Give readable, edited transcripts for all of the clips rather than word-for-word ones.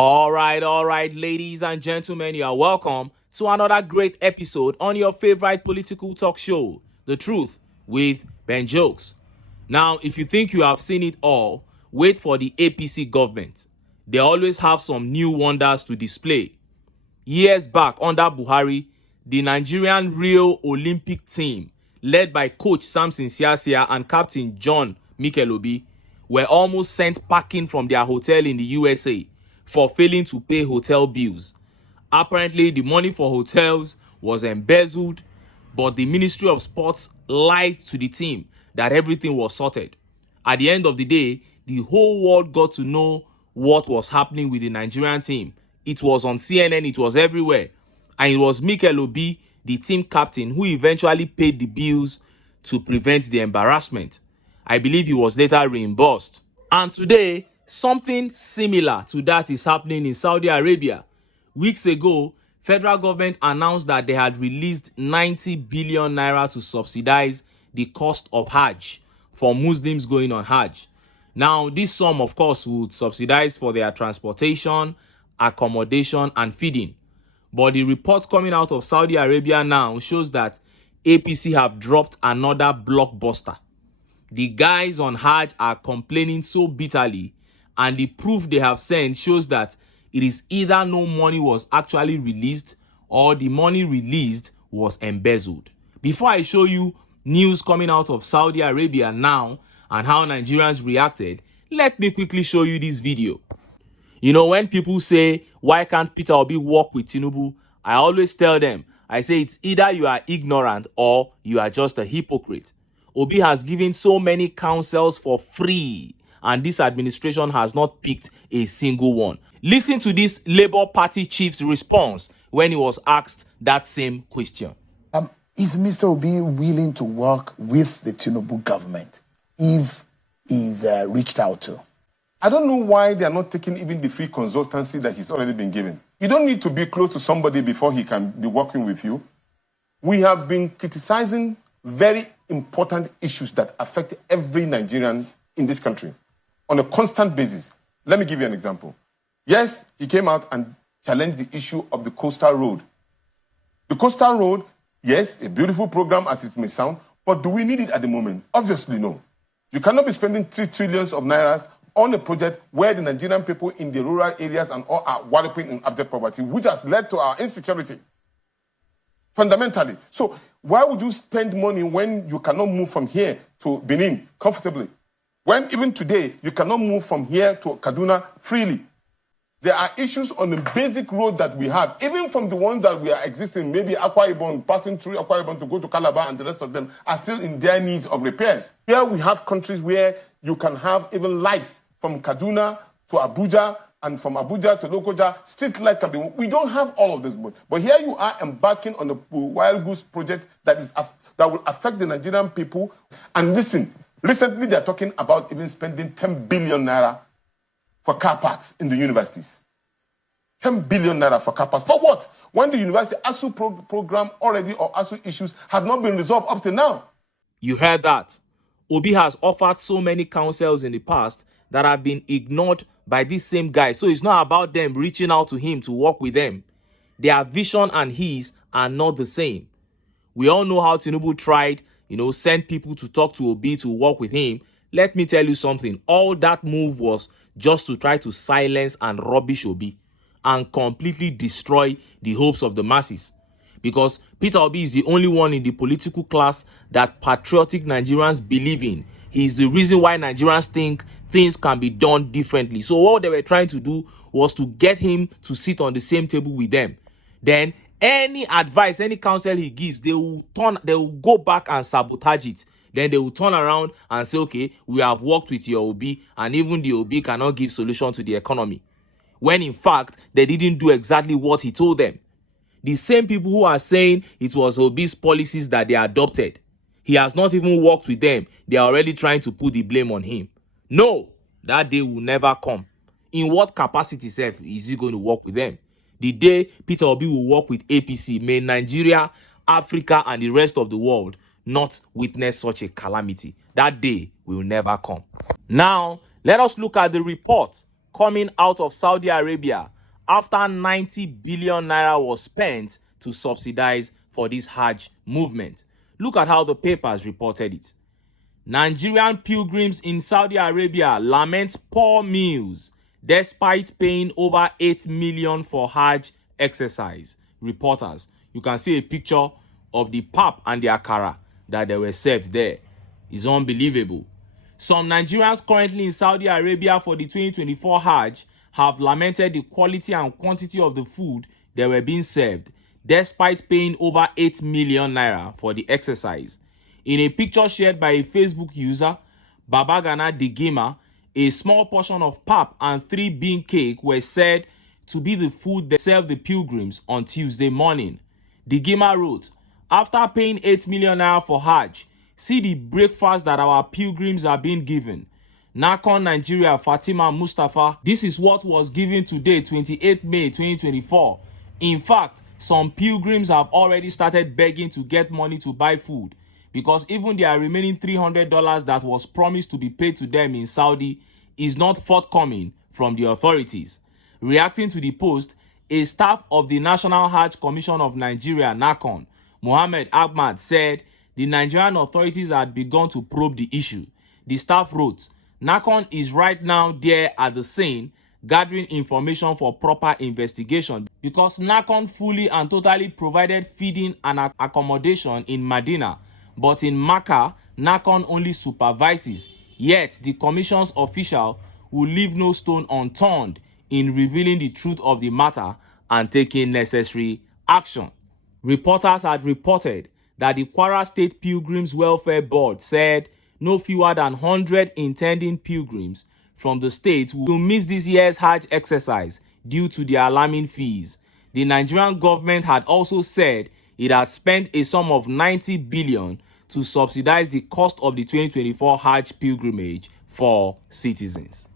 All right, ladies and gentlemen, you are welcome to another great episode on your favorite political talk show, The Truth with Ben Jokes. Now, if you think you have seen it all, wait for the APC government. They always have some new wonders to display. Years back, under Buhari, the Nigerian Rio Olympic team, led by coach Samson Siasia and captain John Mikelobi, were almost sent packing from their hotel in the USA for failing to pay hotel bills. Apparently, the money for hotels was embezzled, but the Ministry of Sports lied to the team that everything was sorted. At the end of the day, the whole world got to know what was happening with the Nigerian team. It was on CNN, it was everywhere. And it was Mikel Obi, the team captain, who eventually paid the bills to prevent the embarrassment. I believe he was later reimbursed. And today, something similar to that is happening in Saudi Arabia. Weeks ago, federal government announced that they had released 90 billion naira to subsidize the cost of Hajj for Muslims going on Hajj. Now, this sum, of course, would subsidize for their transportation, accommodation, and feeding. But the report coming out of Saudi Arabia now shows that APC have dropped another blockbuster. The guys on Hajj are complaining so bitterly, and the proof they have sent shows that it is either no money was actually released or the money released was embezzled. Before I show you news coming out of Saudi Arabia now and how Nigerians reacted, let me quickly show you this video. You know, when people say, why can't Peter Obi work with TINUBU? I always tell them, I say it's either you are ignorant or you are just a hypocrite. Obi has given so many counsels for free, and this administration has not picked a single one. Listen to this Labour Party chief's response when he was asked that same question. Is Mr. Obi willing to work with the TINUBU government if he's reached out to? I don't know why they are not taking even the free consultancy that he's already been given. You don't need to be close to somebody before he can be working with you. We have been criticizing very important issues that affect every Nigerian in this country on a constant basis. Let me give you an example. Yes, he came out and challenged the issue of the coastal road. The coastal road, yes, a beautiful program as it may sound, but do we need it at the moment? Obviously, no. You cannot be spending 3 trillion of nairas on a project where the Nigerian people in the rural areas and all are wallowing in abject poverty, which has led to our insecurity, fundamentally. So why would you spend money when you cannot move from here to Benin comfortably? When even today, you cannot move from here to Kaduna freely. There are issues on the basic road that we have, even from the ones that we are existing, maybe Akwa Ibom, passing through Akwa Ibom to go to Calabar, and the rest of them are still in their needs of repairs. Here we have countries where you can have even lights from Kaduna to Abuja, and from Abuja to Lokoja, street light can be. We don't have all of this, but here you are embarking on a wild goose project that will affect the Nigerian people. And listen, recently they are talking about even spending 10 billion naira for car parks in the universities. 10 billion naira for car parks. For what? When the university ASU program already, or ASU issues, have not been resolved up to now. You heard that. Obi has offered so many counsels in the past that have been ignored by these same guys. So it's not about them reaching out to him to work with them. Their vision and his are not the same. We all know how TINUBU tried, send people to talk to Obi to work with him. Let me tell you something. All that move was just to try to silence and rubbish Obi and completely destroy the hopes of the masses. Because Peter Obi is the only one in the political class that patriotic Nigerians believe in. He's the reason why Nigerians think things can be done differently. So what they were trying to do was to get him to sit on the same table with them. Then any advice, any counsel he gives, they will go back and sabotage it. Then they will turn around and say, okay, we have worked with your Obi, and even the Obi cannot give solution to the economy. When in fact, they didn't do exactly what he told them. The same people who are saying it was Obi's policies that they adopted, he has not even worked with them. They are already trying to put the blame on him. No, that day will never come. In what capacity, sir, is he going to work with them? The day Peter Obi will work with APC, may Nigeria, Africa, and the rest of the world not witness such a calamity. That day will never come. Now, let us look at the report coming out of Saudi Arabia after 90 billion naira was spent to subsidize for this Hajj movement. Look at how the papers reported it. Nigerian pilgrims in Saudi Arabia lament poor meals despite paying over 8 million for Hajj exercise. Reporters, you can see a picture of the pap and the akara that they were served there. It's unbelievable. Some Nigerians currently in Saudi Arabia for the 2024 Hajj have lamented the quality and quantity of the food they were being served, despite paying over 8 million naira for the exercise. In a picture shared by a Facebook user, Babagana Digima, a small portion of pap and 3 bean cake were said to be the food they served the pilgrims on Tuesday morning. Digima wrote, "After paying 8 million naira for Hajj, see the breakfast that our pilgrims are being given. Nakon Nigeria Fatima Mustafa, this is what was given today, 28 May 2024. In fact, some pilgrims have already started begging to get money to buy food because even their remaining $300 that was promised to be paid to them in Saudi is not forthcoming from the authorities." Reacting to the post, a staff of the National Hajj Commission of Nigeria, NACON, Mohammed Ahmad, said the Nigerian authorities had begun to probe the issue. The staff wrote, "NACON is right now there at the scene gathering information for proper investigation because NACON fully and totally provided feeding and accommodation in Medina, but in Makkah, NACON only supervises. Yet the commission's official will leave no stone unturned in revealing the truth of the matter and taking necessary action." Reporters had reported that the Kwara State Pilgrims Welfare Board said no fewer than 100 intending pilgrims from the state will miss this year's Hajj exercise due to the alarming fees. The Nigerian government had also said it had spent a sum of 90 billion to subsidize the cost of the 2024 Hajj pilgrimage for citizens.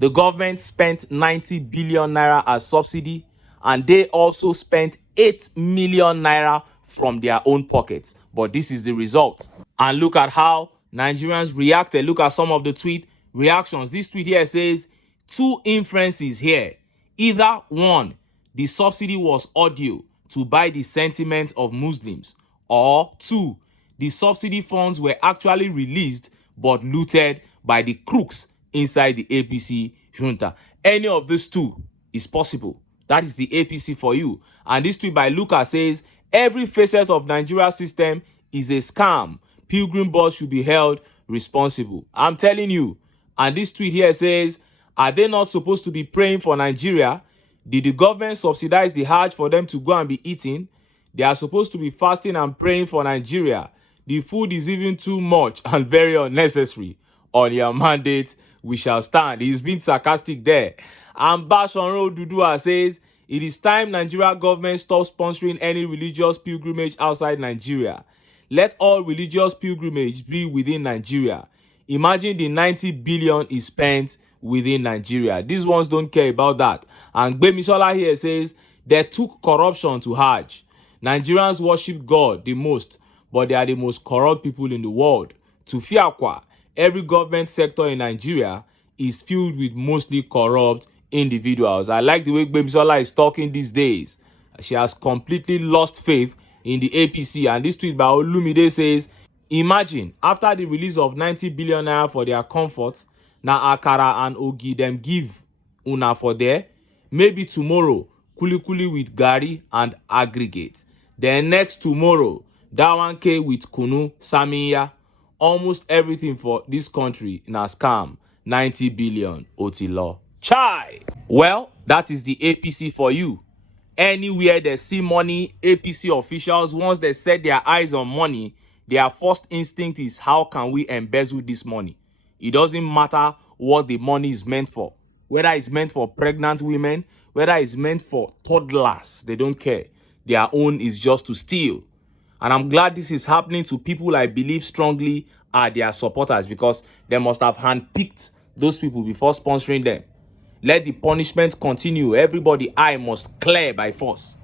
The government spent 90 billion naira as subsidy, and they also spent 8 million naira from their own pockets. But this is the result. And look at how Nigerians reacted. Look at some of the tweet reactions. This tweet here says, 2 inferences here. Either 1, the subsidy was audio to buy the sentiment of Muslims, or 2, the subsidy funds were actually released but looted by the crooks inside the APC junta. Any of these 2 is possible. That is the APC for you. And this tweet by Lucas says, "Every facet of Nigeria's system is a scam. Pilgrim boss should be held responsible." I'm telling you. And this tweet here says, "Are they not supposed to be praying for Nigeria? Did the government subsidize the Hajj for them to go and be eating? They are supposed to be fasting and praying for Nigeria. The food is even too much and very unnecessary. On your mandate, we shall stand." He's been sarcastic there. And Bashonro Dudua says, "It is time Nigeria government stops sponsoring any religious pilgrimage outside Nigeria. Let all religious pilgrimage be within Nigeria. Imagine the 90 billion is spent within Nigeria. These ones don't care about that." And Gbemisola here says, "They took corruption to Hajj. Nigerians worship God the most, but they are the most corrupt people in the world. To Fiakwa, every government sector in Nigeria is filled with mostly corrupt individuals." I like the way Gbemisola is talking these days. She has completely lost faith in the APC. And this tweet by Olumide says, "Imagine, after the release of 90 billion naira for their comfort, na akara and ogi them give una for there. Maybe tomorrow, kuli with gari and aggregate. Then next tomorrow, dawanke with kunu, samiya. Almost everything for this country na scam. 90 billion otilo. Chai!" Well, that is the APC for you. Anywhere they see money, APC officials, once they set their eyes on money, their first instinct is, how can we embezzle this money? It doesn't matter what the money is meant for. Whether it's meant for pregnant women, whether it's meant for toddlers, they don't care. Their own is just to steal. And I'm glad this is happening to people I believe strongly are their supporters, because they must have handpicked those people before sponsoring them. Let the punishment continue. Everybody eye must clear by force.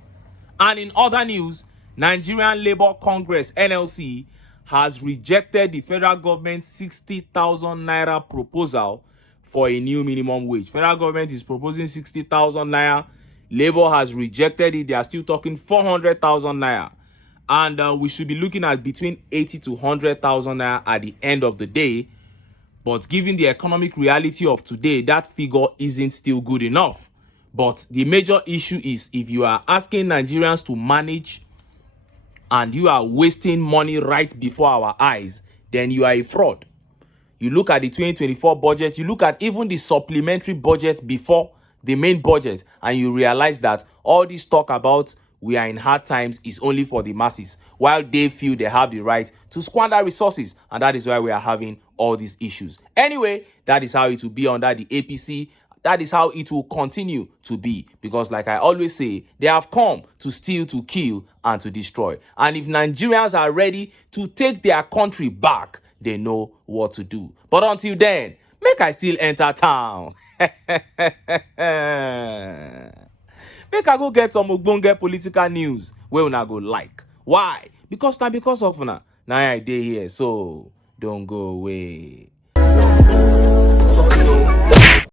And in other news, Nigerian Labour Congress NLC has rejected the federal government's 60,000 naira proposal for a new minimum wage. Federal government is proposing 60,000 naira. Labour has rejected it. They are still talking 400,000 naira. And we should be looking at between 80 to 100,000 naira at the end of the day. But given the economic reality of today, that figure isn't still good enough. But the major issue is if you are asking Nigerians to manage and you are wasting money right before our eyes, then you are a fraud. You look at the 2024 budget, you look at even the supplementary budget before the main budget, and you realize that all this talk about we are in hard times is only for the masses, while they feel they have the right to squander resources, and that is why we are having all these issues. Anyway, that is how it will be under the APC. That is how it will continue to be, because like I always say, they have come to steal, to kill, and to destroy. And if Nigerians are ready to take their country back, they know what to do. But until then, make I still enter town. Make I go get some ogbonge political news wey una go like. Why? Because of una. Now I dey here, so don't go away.